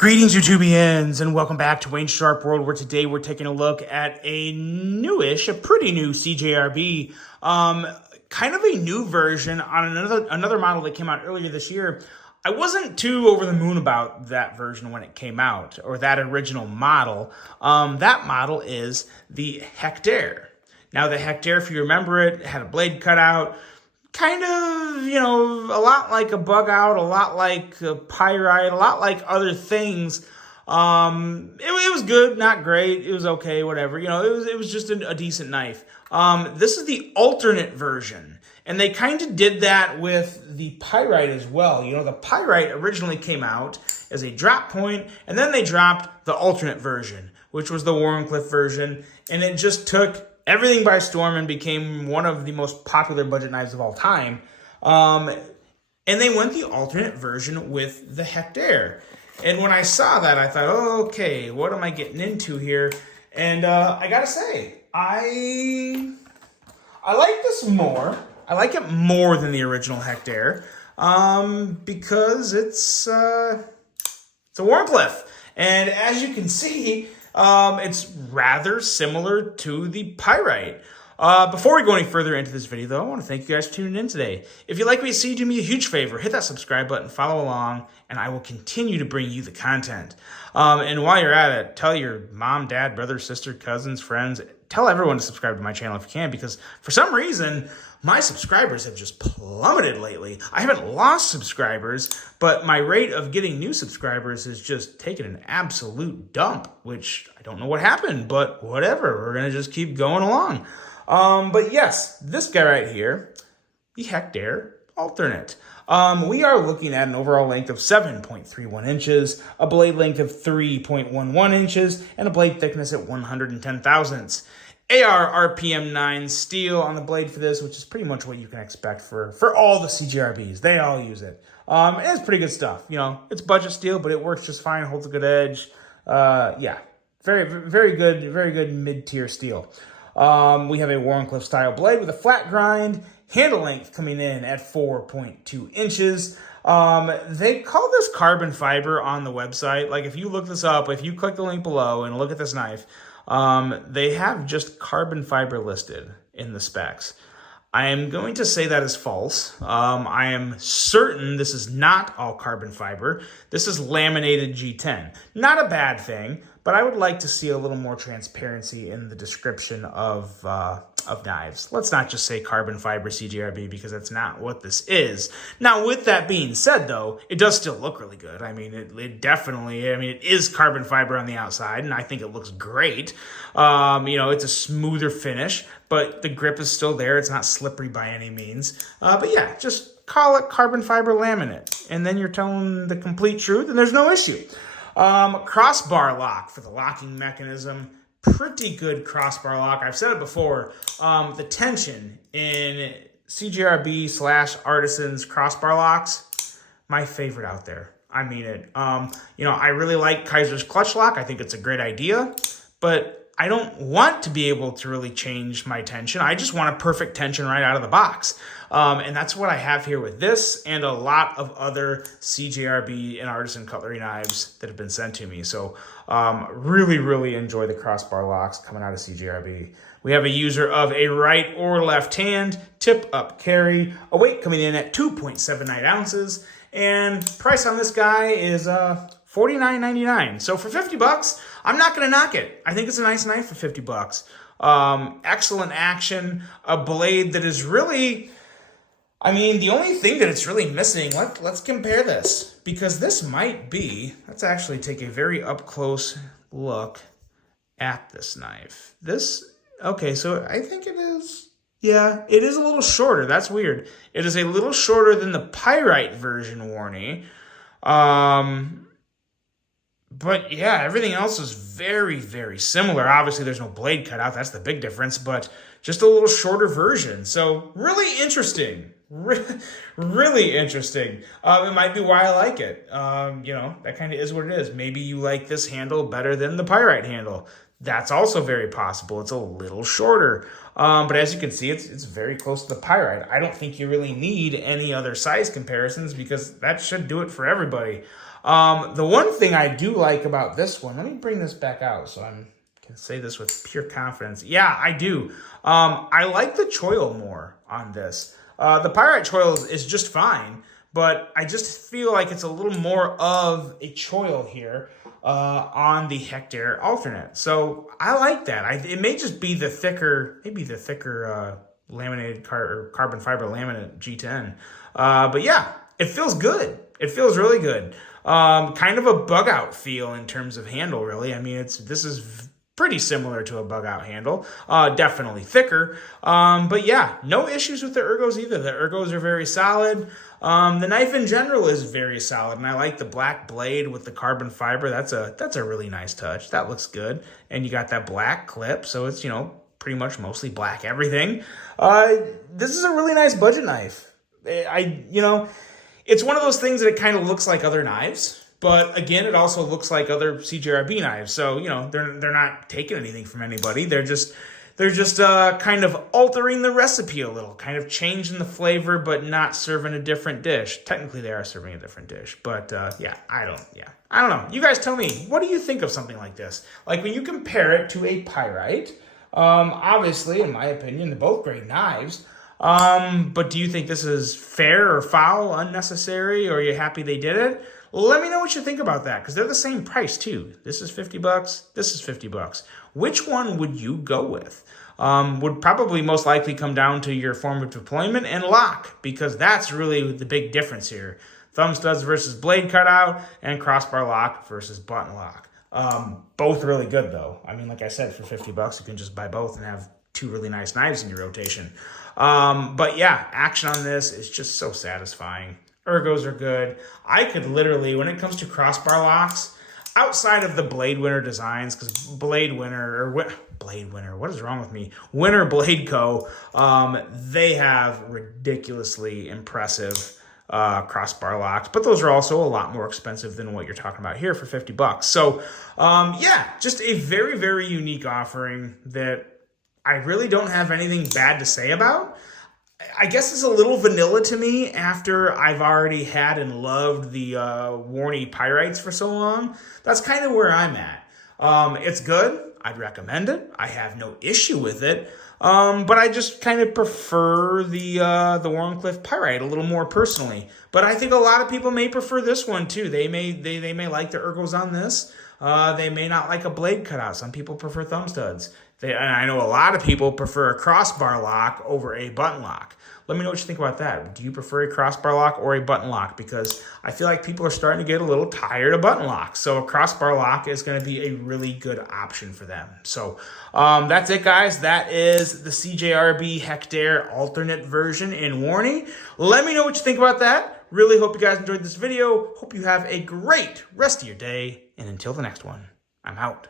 Greetings, YouTubians, and welcome back to Wayne's Sharp World, where today we're taking a look at a pretty new CJRB, kind of a new version on another model that came out earlier this year. I wasn't too over the moon about that version when it came out, or that original model. That model is the Hectare. Now, the Hectare, if you remember it, had a blade cutout. Kind of, a lot like a bug out, a lot like a pyrite, a lot like other things. It was good, not great. It was okay, whatever. It was just a decent knife. This is the alternate version, and they kind of did that with the pyrite as well. The pyrite originally came out as a drop point, and then they dropped the alternate version, which was the Warncliffe version, and it just took everything by storm and became one of the most popular budget knives of all time. And they went the alternate version with the Hectare. And when I saw that, I thought, oh, okay, what am I getting into here? And I gotta say, I like this more. I like it more than the original Hectare because it's a Warncliffe. And as you can see, it's rather similar to the pyrite. Before we go any further into this video, though, I want to thank you guys for tuning in today. If you like what you see, do me a huge favor. Hit that subscribe button, follow along, and I will continue to bring you the content. And while you're at it, tell your mom, dad, brother, sister, cousins, friends, tell everyone to subscribe to my channel if you can, because for some reason, my subscribers have just plummeted lately. I haven't lost subscribers, but my rate of getting new subscribers has just taken an absolute dump, which I don't know what happened, but whatever. We're going to just keep going along. But yes, this guy right here, the Hectare alternate. We are looking at an overall length of 7.31 inches, a blade length of 3.11 inches, and a blade thickness at 110 thousandths. AR RPM 9 steel on the blade for this, which is pretty much what you can expect for all the CJRBs. They all use it. And it's pretty good stuff. It's budget steel, but it works just fine, holds a good edge. Yeah, very good mid-tier steel. We have a Warncliffe style blade with a flat grind, handle length coming in at 4.2 inches. They call this carbon fiber on the website. Like, if you look this up, if you click the link below and look at this knife, they have just carbon fiber listed in the specs. I am going to say that is false. I am certain this is not all carbon fiber. This is laminated G10. Not a bad thing, but I would like to see a little more transparency in the description of knives. Let's not just say carbon fiber CJRB, because that's not what this is. Now, with that being said, though, it does still look really good. I mean, it definitely, it is carbon fiber on the outside, and I think it looks great. It's a smoother finish, but the grip is still there. It's not slippery by any means. But yeah, just call it carbon fiber laminate, and then you're telling the complete truth, and there's no issue. Crossbar lock for the locking mechanism. Pretty good crossbar lock. I've said it before. The tension in CJRB / Artisans crossbar locks, my favorite out there. I mean it. I really like Kaiser's clutch lock. I think it's a great idea, but I don't want to be able to really change my tension. I just want a perfect tension right out of the box. And that's what I have here with this and a lot of other CJRB and artisan cutlery knives that have been sent to me. So really enjoy the crossbar locks coming out of CJRB. We have a user of a right or left hand tip up carry, a weight coming in at 2.79 ounces, and price on this guy is $49.99. So for 50 bucks, I'm not going to knock it. I think it's a nice knife for 50 bucks. Excellent action, a blade that is really, the only thing that it's really missing, let's compare this, because this might be, let's actually take a very up close look at this knife. Okay, so I think it is, yeah, it is a little shorter. That's weird. It is a little shorter than the pyrite version, Warnie. But yeah, everything else is very similar. Obviously, there's no blade cutout. That's the big difference, but just a little shorter version. So really interesting. Really interesting. It might be why I like it. That kind of is what it is. Maybe you like this handle better than the pyrite handle. That's also very possible. It's a little shorter. But as you can see, it's very close to the pyrite. I don't think you really need any other size comparisons because that should do it for everybody. The one thing I do like about this one, let me bring this back out so I can say this with pure confidence. Yeah, I do. I like the choil more on this. The pyrite choil is just fine, but I just feel like it's a little more of a choil here on the Hectare alternate. So I like that. It may just be the thicker, laminated carbon fiber laminate G10. But yeah, it feels good. It feels really good. Kind of a bug out feel in terms of handle, really. I mean, this is pretty similar to a bug out handle, definitely thicker. But yeah, no issues with the ergos either. The ergos are very solid. The knife in general is very solid, and I like the black blade with the carbon fiber. That's a really nice touch. That looks good. And you got that black clip, so it's, pretty much mostly black everything. This is a really nice budget knife. It's one of those things that it kind of looks like other knives. But again, it also looks like other CJRB knives. So, they're not taking anything from anybody. They're just kind of altering the recipe a little, kind of changing the flavor, but not serving a different dish. Technically, they are serving a different dish. But I don't know. You guys tell me, what do you think of something like this? Like when you compare it to a pyrite, obviously, in my opinion, they're both great knives. But do you think this is fair or foul, unnecessary, or are you happy they did it? Let me know what you think about that, because they're the same price too. This is $50, this is $50. Which one would you go with? Would probably most likely come down to your form of deployment and lock, because that's really the big difference here. Thumb studs versus blade cutout, and crossbar lock versus button lock. Both really good though. I mean, like I said, for $50, you can just buy both and have two really nice knives in your rotation. But yeah, action on this is just so satisfying. Ergos are good. I could literally, when it comes to crossbar locks, outside of the Blade Winner designs, because Blade Winner, what is wrong with me? Winner Blade Co., they have ridiculously impressive crossbar locks, but those are also a lot more expensive than what you're talking about here for $50. So yeah, just a very, very unique offering that I really don't have anything bad to say about. I guess it's a little vanilla to me after I've already had and loved the Warney Pyrites for so long. That's kind of where I'm at. It's good. I'd recommend it. I have no issue with it. But I just kind of prefer the Wharncliffe Pyrite a little more personally. But I think a lot of people may prefer this one too. They may like the ergos on this. They may not like a blade cutout. Some people prefer thumb studs. And I know a lot of people prefer a crossbar lock over a button lock. Let me know what you think about that. Do you prefer a crossbar lock or a button lock? Because I feel like people are starting to get a little tired of button locks. So a crossbar lock is going to be a really good option for them. So that's it, guys. That is the CJRB Hectare alternate version in Warney. Let me know what you think about that. Really hope you guys enjoyed this video. Hope you have a great rest of your day. And until the next one, I'm out.